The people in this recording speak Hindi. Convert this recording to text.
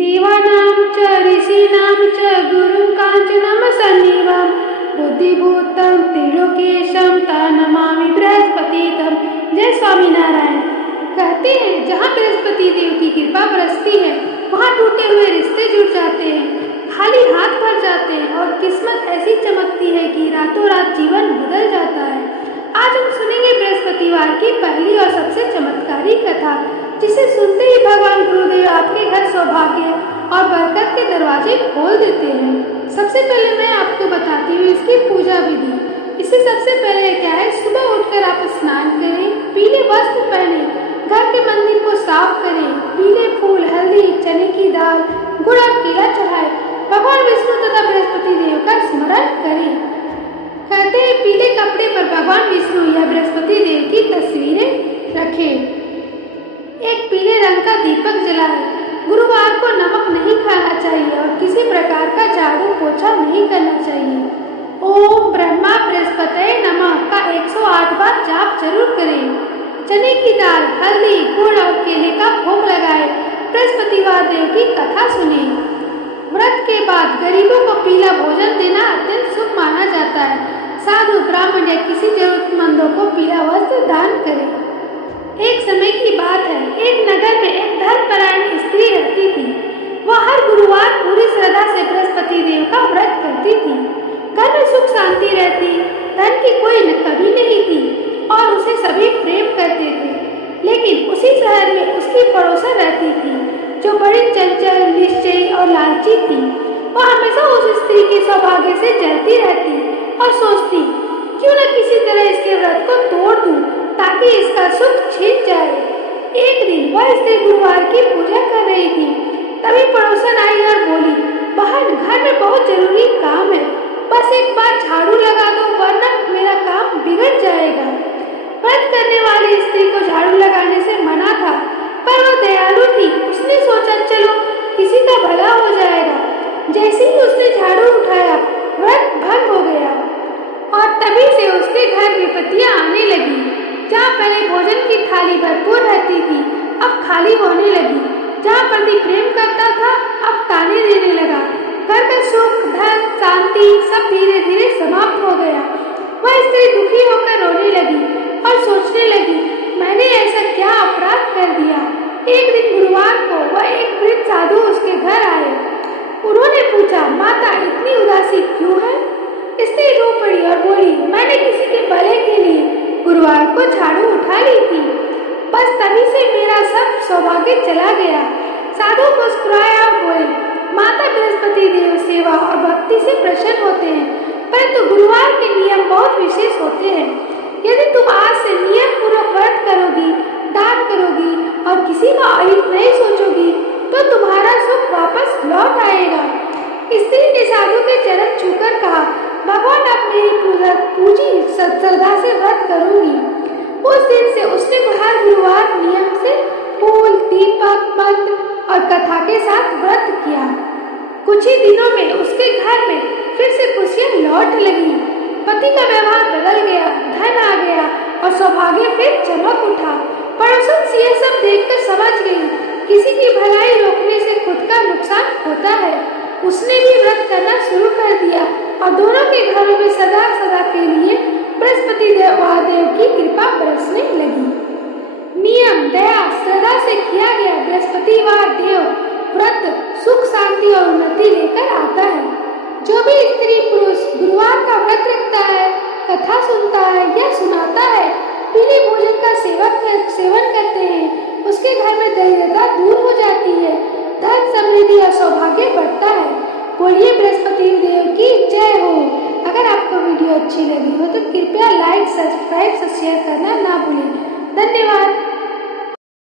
देवानां च ऋषीणां च गुरुं काञ्चनं सन्निभं बुद्धिभूतं त्रिलोकेशं तन्नमामि बृहस्पतितं। जय स्वामी नारायण। कहते हैं जहाँ बृहस्पति देव की कृपा बरसती है वहाँ टूटे हुए रिश्ते जुड़ जाते हैं, खाली हाथ भर जाते हैं और किस्मत ऐसी चमकती है कि रातों रात जीवन बदल जाता है। आज हम सुनेंगे बृहस्पतिवार की पहली और सबसे चमत्कारी कथा, जिसे सुनते ही भगवान गुरुदेव आपके घर सौभाग्य और बरकत के दरवाजे खोल देते हैं। सबसे पहले मैं आपको बताती हूँ इसकी पूजा विधि। इससे सबसे पहले क्या है, सुबह उठकर आप स्नान करें, पीले वस्त्र पहने, घर के मंदिर को साफ करें, पीले फूल, हल्दी, चने की दाल, गुड़ और केला चढ़ाए, भगवान विष्णु तथा बृहस्पति देव का स्मरण करें। कहते हैं पीले कपड़े पर भगवान विष्णु या बृहस्पति देव की तस्वीरें रखें। एक पीले रंग का दीपक जलाएं। गुरुवार को नमक नहीं खाना चाहिए और किसी प्रकार का झाड़ू पोछा नहीं करना चाहिए। ओम ब्रह्मा बृहस्पतये नमः का 108 बार जाप जरूर करें। चने की दाल, हल्दी, गुड़ और केले का भोग लगाए। बृहस्पतिवार देव की कथा सुने। व्रत के बाद गरीबों को पीला भोजन देना अत्यंत शुभ माना जाता है। साधु, ब्राह्मण या किसी जरूरतमंदों को पीला वस्त्र दान करें। एक समय की बात है, एक नगर में एक धर्मपरायण स्त्री रहती थी। वह हर गुरुवार पूरी श्रद्धा से बृहस्पति देव का व्रत करती थी। घर में सुख शांति रहती, धन की कोई कमी नहीं थी और उसे सभी प्रेम करते थे। लेकिन उसी शहर में उसकी पड़ोसन रहती थी जो बड़ी चंचल, निश्चयी और लालची थी। वह हमेशा उस स्त्री के सौभाग्य से जलती रहती और सोचती, क्यों न किसी तरह इसके व्रत को तोड़ दूं ताकि इसका सुख छिन जाए। एक दिन वह स्त्री गुरुवार की पूजा कर रही थी। तभी पड़ोसन आई और बोली, बहन, घर में बहुत जरूरी काम है, बस एक बार झाड़ू लगा दो वरना मेरा काम बिगड़ जाएगा। व्रत करने वाली स्त्री को झाड़ू लगाने से मना था, पर वह दयालु थी। उसने सोचा चलो किसी का भला हो जाएगा। जैसे ही उसने झाड़ू उठाया, व्रत भंग हो गया और तभी से उसके घर विपत्तियां आने लगी। जहाँ पहले भोजन की थाली भरपूर रहती थी, अब खाली होने लगी। जहाँ पति प्रेम करता था, अब ताने देने लगा। घर का सुख, धन, शांति सब धीरे धीरे समाप्त हो गया। वह स्त्री दुखी होकर रोने लगी और सोचने लगी, मैंने ऐसा क्या अपराध कर दिया। एक दिन गुरुवार को वह एक वृद्ध साधु उसके घर आए। उन्होंने पूछा, माता इतनी उदासी क्यों है? स्त्री रो पड़ी और बोली, मैंने किसी के भले के लिए गुरुवार को झाड़ू उठा ली थी, बस तभी से मेरा सब सौभाग्य चला गया। साधु मुस्कुराया और बोले, माता बृहस्पति देव सेवा और भक्ति से प्रसन्न होते हैं, परंतु गुरुवार के नियम बहुत विशेष होते हैं। यदि तुम आज से नियम पूर्वक व्रत करोगी, दान करोगी और किसी का अहित नहीं सोचोगी तो तुम्हारा सुख वापस लौट आएगा। स्त्री ने साधु के चरण छूकर कहा, भगवान अब मेरी पूजी श्रद्धा से व्रत करूंगी। उस दिन से उसने हर गुरुवार नियम से फूल, दीपक, मंत्र और कथा के साथ व्रत किया। कुछ ही दिनों में उसके घर में फिर से खुशियां लौट लगी। पति का व्यवहार बदल गया, धन आ गया और सौभाग्य फिर चमक उठा। पड़ोसन ये सब देखकर समझ गई, किसी की भलाई रोकने से खुद का नुकसान होता है। उसने भी व्रत करना शुरू कर दिया और दोनों के घरों में सदा सदा के लिए बृहस्पति देव की कृपा बरसने लगी। नियम, दया, श्रद्धा से किया गया बृहस्पतिवार देव व्रत सुख, शांति और उन्नति लेकर आता है। जो भी स्त्री पुरुष गुरुवार का व्रत रखता है, कथा सुनता है या सुनाता है, पीले भोजन का सेवन करते हैं, उसके घर में दरिद्रता दूर हो जाती है, धन, समृद्धि और सौभाग्य बढ़ता है। बोलिए बृहस्पति देव की जय हो। अगर आपको वीडियो अच्छी लगी हो तो कृपया लाइक, सब्सक्राइब, शेयर करना ना भूलें। धन्यवाद।